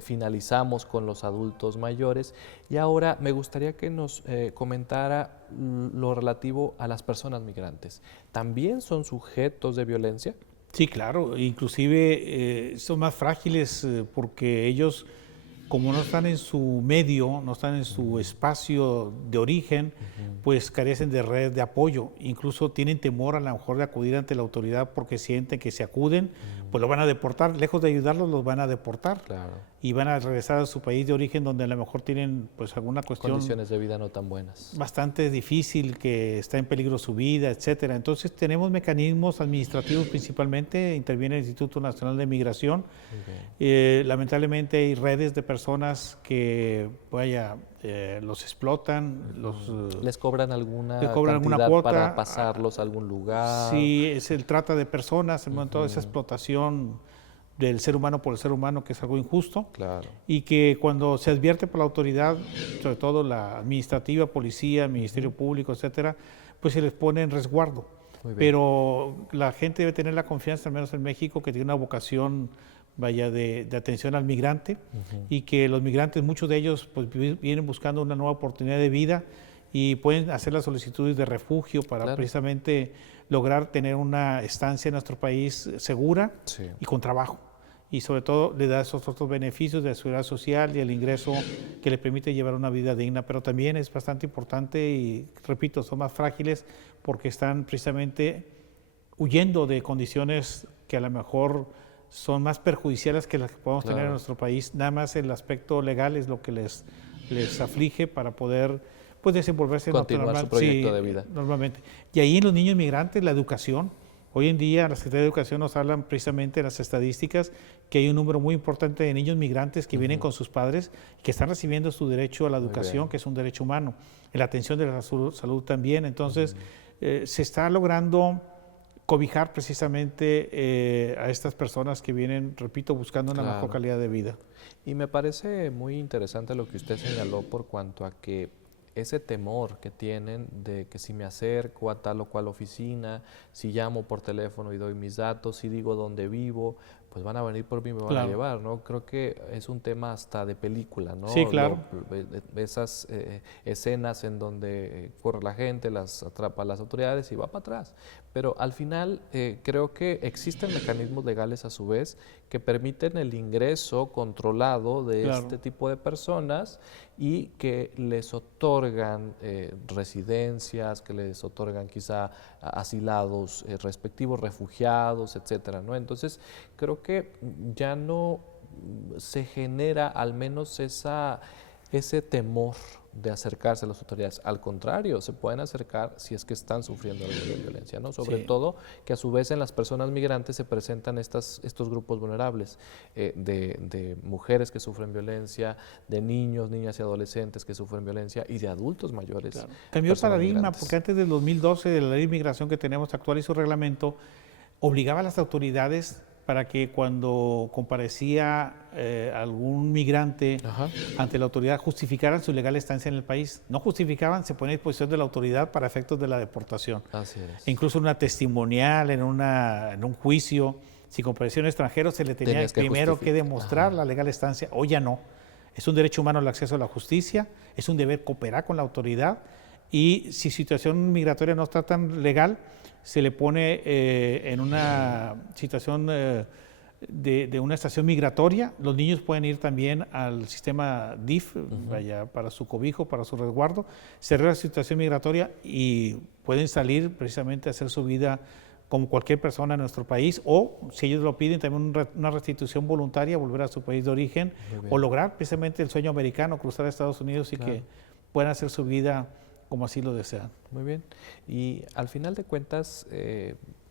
finalizamos con los adultos mayores y ahora me gustaría que nos comentara lo relativo a las personas migrantes. ¿También son sujetos de violencia? Sí, claro, inclusive son más frágiles porque ellos, como no están en su medio, no están en su espacio de origen, pues carecen de redes de apoyo, incluso tienen temor a lo mejor de acudir ante la autoridad porque sienten que si acuden, pues lo van a deportar, lejos de ayudarlos los van a deportar. Claro. Y van a regresar a su país de origen donde a lo mejor tienen pues alguna cuestión Condiciones de vida no tan buenas. bastante difícil, que está en peligro su vida, etcétera. Entonces tenemos mecanismos administrativos principalmente, interviene el Instituto Nacional de Migración. Lamentablemente hay redes de personas que los explotan, ¿Les cobran alguna alguna cantidad cuota para pasarlos a algún lugar? Sí, es el trata de personas, toda esa explotación del ser humano por el ser humano, que es algo injusto. Claro. Y que cuando se advierte por la autoridad, sobre todo la administrativa, policía, Ministerio Público, etcétera, pues se les pone en resguardo. Pero la gente debe tener la confianza, al menos en México, que tiene una vocación de atención al migrante y que los migrantes, muchos de ellos, pues vienen buscando una nueva oportunidad de vida y pueden hacer las solicitudes de refugio para precisamente lograr tener una estancia en nuestro país segura y con trabajo. Y sobre todo le da esos otros beneficios de la seguridad social y el ingreso que le permite llevar una vida digna. Pero también es bastante importante y, repito, son más frágiles porque están precisamente huyendo de condiciones que a lo mejor son más perjudiciales que las que podemos tener en nuestro país. Nada más el aspecto legal es lo que les aflige para poder pues desenvolverse continuar su proyecto de vida. Normalmente. Y ahí en los niños migrantes, la educación. Hoy en día la Secretaría de Educación nos hablan precisamente en las estadísticas que hay un número muy importante de niños migrantes que vienen con sus padres y que están recibiendo su derecho a la educación, que es un derecho humano, en la atención de la salud también. Entonces, se está logrando cobijar precisamente a estas personas que vienen, repito, buscando una mejor calidad de vida. Y me parece muy interesante lo que usted señaló por cuanto a que ese temor que tienen de que si me acerco a tal o cual oficina, si llamo por teléfono y doy mis datos, si digo dónde vivo, pues van a venir por mí y me van a llevar, ¿no? Creo que es un tema hasta de película, ¿no? Sí, claro. Esas escenas en donde corre la gente, las atrapa a las autoridades y va para atrás. Pero al final creo que existen mecanismos legales a su vez que permiten el ingreso controlado de este tipo de personas y que les otorgan residencias, que les otorgan quizá asilados respectivos, refugiados, etcétera, ¿no? Entonces, creo que ya no se genera al menos esa ese temor de acercarse a las autoridades. Al contrario, se pueden acercar si es que están sufriendo algo de violencia, ¿no? Sobre todo que a su vez en las personas migrantes se presentan estos grupos vulnerables de mujeres que sufren violencia, de niños, niñas y adolescentes que sufren violencia y de adultos mayores. Claro. Cambió el paradigma migrantes. porque antes del 2012 de la ley de inmigración que tenemos actual y su reglamento obligaba a las autoridades para que cuando comparecía algún migrante ante la autoridad justificaran su legal estancia en el país. No justificaban, se ponía a disposición de la autoridad para efectos de la deportación. Así es. E incluso una testimonial, en un juicio, si comparecía un extranjero se le tenía primero que demostrar la legal estancia. Hoy ya no. Es un derecho humano el acceso a la justicia, es un deber cooperar con la autoridad y si situación migratoria no está tan legal, se le pone en una situación de una estación migratoria. Los niños pueden ir también al sistema DIF, vaya, para su cobijo, para su resguardo, cerrar la situación migratoria y pueden salir precisamente a hacer su vida como cualquier persona en nuestro país, o si ellos lo piden, también una restitución voluntaria, volver a su país de origen, o lograr precisamente el sueño americano, cruzar a Estados Unidos y que puedan hacer su vida como así lo desean. Muy bien. Y al final de cuentas,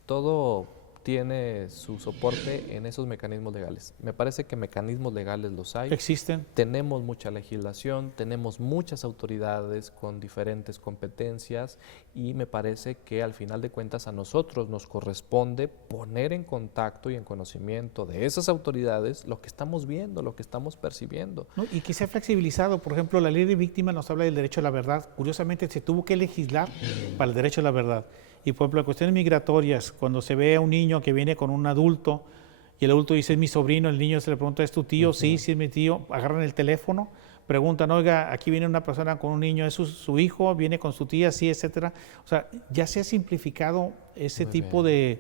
todo tiene su soporte en esos mecanismos legales. Me parece que mecanismos legales los hay. Existen. Tenemos mucha legislación, tenemos muchas autoridades con diferentes competencias y me parece que al final de cuentas a nosotros nos corresponde poner en contacto y en conocimiento de esas autoridades lo que estamos viendo, lo que estamos percibiendo. ¿No? Y que sea flexibilizado. Por ejemplo, la ley de víctimas nos habla del derecho a la verdad. Curiosamente se tuvo que legislar para el derecho a la verdad. Y por ejemplo, en cuestiones migratorias, cuando se ve a un niño que viene con un adulto y el adulto dice es mi sobrino, el niño se le pregunta ¿es tu tío? Sí, sí es mi tío. Agarran el teléfono, preguntan, oiga, aquí viene una persona con un niño, ¿es su hijo? ¿Viene con su tía? Sí, etcétera. O sea, ya se ha simplificado ese tipo de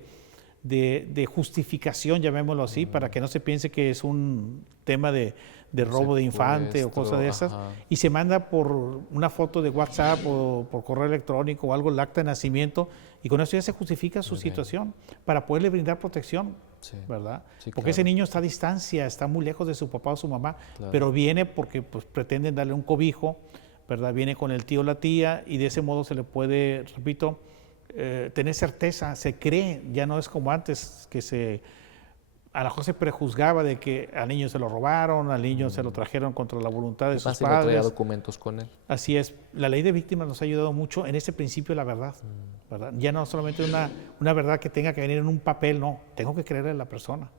justificación, llamémoslo así, para que no se piense que es un tema de robo de infante o cosas de esas, y se manda por una foto de WhatsApp o por correo electrónico o algo, el acta de nacimiento, y con eso ya se justifica su situación para poderle brindar protección, ¿verdad? Sí, porque ese niño está a distancia, está muy lejos de su papá o su mamá, pero viene porque pues, pretenden darle un cobijo, ¿verdad? Viene con el tío o la tía y de ese modo se le puede, repito, tener certeza, se cree, ya no es como antes, que a lo mejor se prejuzgaba de que al niño se lo robaron, al niño se lo trajeron contra la voluntad de sus padres. No traía documentos con él. Así es. La ley de víctimas nos ha ayudado mucho en ese principio de la verdad, ¿verdad? Ya no solamente una verdad que tenga que venir en un papel, no, tengo que creerle a la persona.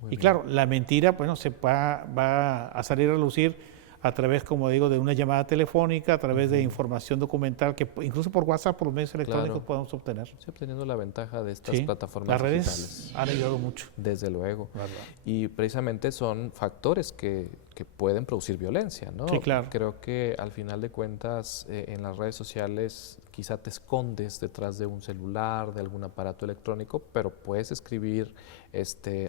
Muy bien. Claro, la mentira, bueno, se va a salir a lucir a través, como digo, de una llamada telefónica, a través de información documental que incluso por WhatsApp, por los medios electrónicos podemos obtener. Sí, obteniendo la ventaja de estas plataformas las redes digitales. Han ayudado mucho. Desde luego. ¿Verdad? Y precisamente son factores que pueden producir violencia, ¿no? Sí, claro. Creo que al final de cuentas en las redes sociales quizá te escondes detrás de un celular, de algún aparato electrónico, pero puedes escribir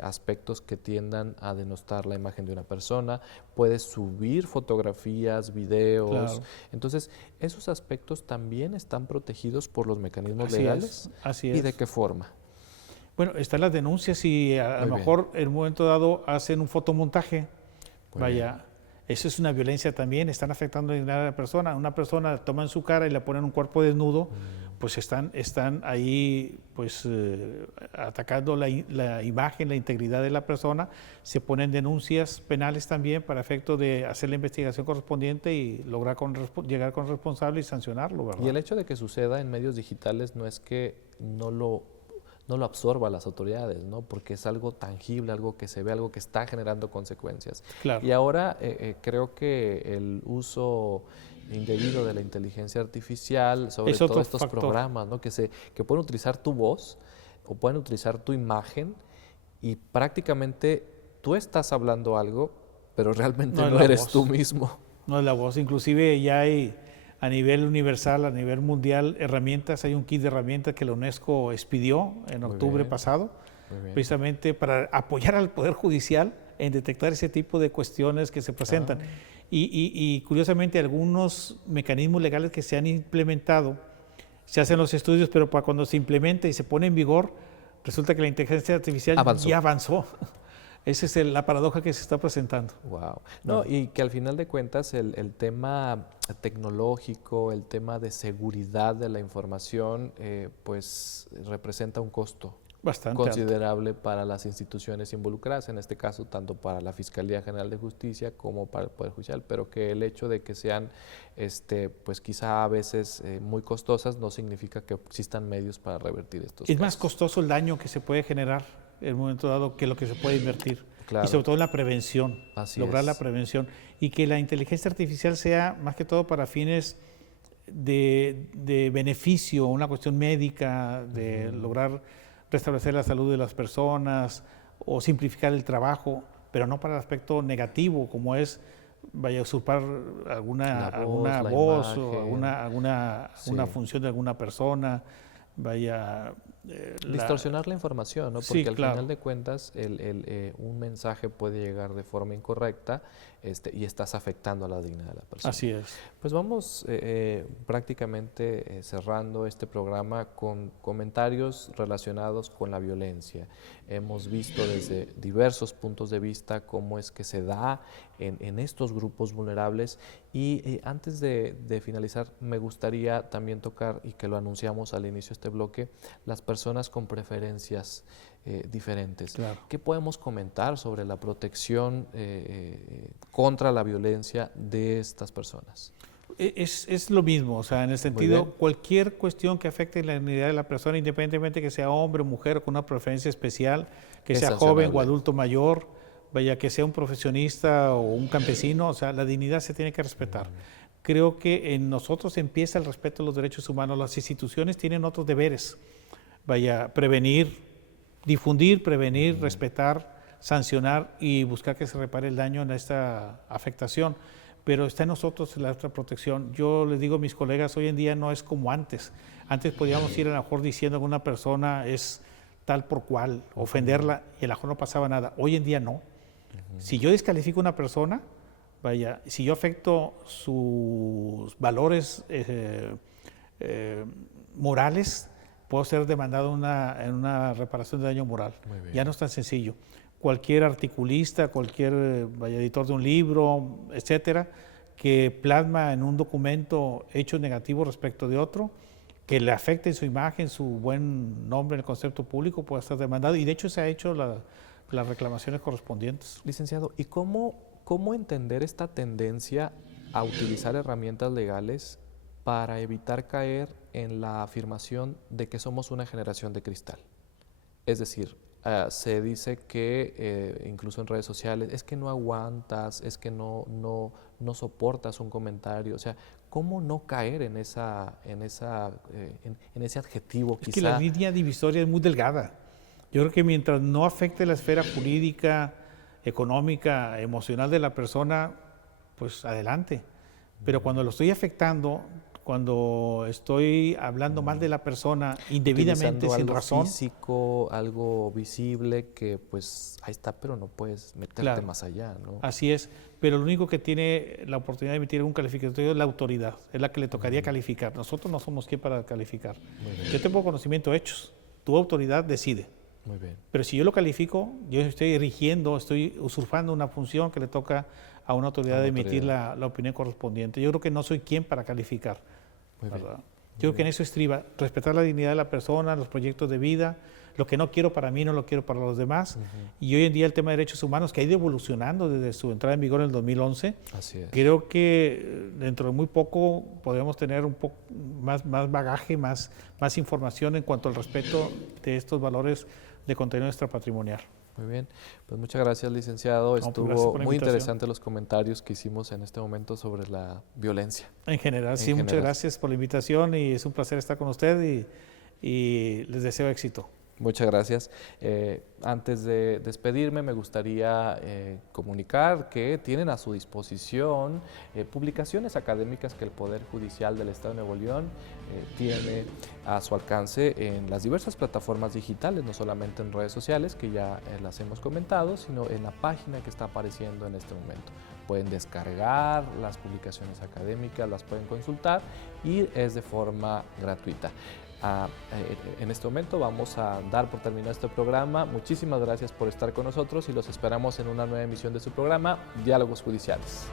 aspectos que tiendan a denostar la imagen de una persona, puedes subir fotografías, videos. Claro. Entonces, esos aspectos también están protegidos por los mecanismos legales. Así es. ¿Y de qué forma? Bueno, están las denuncias y a lo mejor en un momento dado hacen un fotomontaje. Vaya, eso es una violencia también, están afectando a la persona. Una persona toman su cara y la ponen un cuerpo desnudo, pues están ahí pues atacando la imagen, la integridad de la persona. Se ponen denuncias penales también para efecto de hacer la investigación correspondiente y lograr llegar con responsable y sancionarlo, ¿verdad? Y el hecho de que suceda en medios digitales no es que no lo absorba las autoridades, ¿no? Porque es algo tangible, algo que se ve, algo que está generando consecuencias. Claro. Y ahora creo que el uso indebido de la inteligencia artificial, sobre todo estos programas, ¿no? que pueden utilizar tu voz o pueden utilizar tu imagen y prácticamente tú estás hablando algo, pero realmente no eres tú mismo. No es la voz, inclusive ya hay a nivel universal, a nivel mundial, herramientas. Hay un kit de herramientas que la UNESCO expidió en octubre pasado, precisamente para apoyar al Poder Judicial en detectar ese tipo de cuestiones que se presentan. Y curiosamente, algunos mecanismos legales que se han implementado, se hacen los estudios, pero para cuando se implementa y se pone en vigor, resulta que la inteligencia artificial ya avanzó. Esa es la paradoja que se está presentando. Wow. No, y que al final de cuentas el tema tecnológico, el tema de seguridad de la información, pues representa un costo Bastante considerable para las instituciones involucradas, en este caso tanto para la Fiscalía General de Justicia como para el Poder Judicial, pero que el hecho de que sean pues quizá a veces muy costosas no significa que existan medios para revertir estos Es casos. más costoso el daño que se puede generar en un momento dado que lo que se puede invertir. Claro. Y sobre todo en la prevención, lograr la prevención. Y que la inteligencia artificial sea más que todo para fines de beneficio, una cuestión médica, de lograr restablecer la salud de las personas o simplificar el trabajo, pero no para el aspecto negativo, como es usurpar alguna voz o alguna función de alguna persona, distorsionar la información, ¿no? Porque sí, al final de cuentas un mensaje puede llegar de forma incorrecta y estás afectando a la dignidad de la persona. Así es. Pues vamos prácticamente cerrando este programa con comentarios relacionados con la violencia. Hemos visto desde diversos puntos de vista cómo es que se da en estos grupos vulnerables y antes de finalizar me gustaría también tocar, y que lo anunciamos al inicio de este bloque, las personas con preferencias diferentes. Claro. ¿Qué podemos comentar sobre la protección contra la violencia de estas personas? Es lo mismo, o sea, en el sentido, cualquier cuestión que afecte la dignidad de la persona, independientemente que sea hombre o mujer o con una preferencia especial, que sea joven o adulto mayor, que sea un profesionista o un campesino, o sea, la dignidad se tiene que respetar. Creo que en nosotros empieza el respeto a los derechos humanos. Las instituciones tienen otros deberes, prevenir, difundir, prevenir, respetar, sancionar y buscar que se repare el daño en esta afectación. Pero está en nosotros la otra protección. Yo les digo a mis colegas, hoy en día no es como antes. Antes podíamos ir a lo mejor diciendo que una persona es tal por cual, ofenderla y a lo mejor no pasaba nada. Hoy en día no. Si yo descalifico a una persona, si yo afecto sus valores morales, puedo ser demandado en una reparación de daño moral. Ya no es tan sencillo. Cualquier articulista, cualquier editor de un libro, etcétera, que plasma en un documento hechos negativos respecto de otro, que le afecte su imagen, su buen nombre en el concepto público, puede estar demandado. Y de hecho se ha hecho las reclamaciones correspondientes. Licenciado, ¿y cómo entender esta tendencia a utilizar herramientas legales para evitar caer en la afirmación de que somos una generación de cristal? Es decir, se dice que incluso en redes sociales es que no aguantas, es que no soportas un comentario, o sea, ¿cómo no caer en ese adjetivo? Es que la línea divisoria es muy delgada. Yo creo que mientras no afecte la esfera jurídica, económica, emocional de la persona, pues adelante. Pero cuando lo estoy afectando, cuando estoy hablando mal de la persona indebidamente, sin razón. Algo físico, algo visible, que pues ahí está, pero no puedes meterte más allá, ¿no? Así es, pero lo único que tiene la oportunidad de emitir un calificatorio es la autoridad, es la que le tocaría calificar. Nosotros no somos quien para calificar. Yo tengo conocimiento de hechos, tu autoridad decide. Muy bien. Pero si yo lo califico, yo estoy erigiendo, estoy usurpando una función que le toca a una autoridad de emitir la opinión correspondiente. Yo creo que no soy quien para calificar. Yo creo que en eso estriba, respetar la dignidad de la persona, los proyectos de vida, lo que no quiero para mí no lo quiero para los demás. Y hoy en día el tema de derechos humanos, que ha ido evolucionando desde su entrada en vigor en el 2011, así es. Creo que dentro de muy poco podemos tener un poco más bagaje, más información en cuanto al respeto de estos valores de contenido extrapatrimonial. Muy bien, pues muchas gracias, licenciado. Estuvo muy interesante los comentarios que hicimos en este momento sobre la violencia. En general, sí, muchas gracias por la invitación y es un placer estar con usted y les deseo éxito. Muchas gracias. Antes de despedirme, me gustaría comunicar que tienen a su disposición publicaciones académicas que el Poder Judicial del Estado de Nuevo León tiene a su alcance en las diversas plataformas digitales, no solamente en redes sociales, que ya las hemos comentado, sino en la página que está apareciendo en este momento. Pueden descargar las publicaciones académicas, las pueden consultar y es de forma gratuita. En este momento vamos a dar por terminado este programa. Muchísimas gracias por estar con nosotros y los esperamos en una nueva emisión de su programa, Diálogos Judiciales.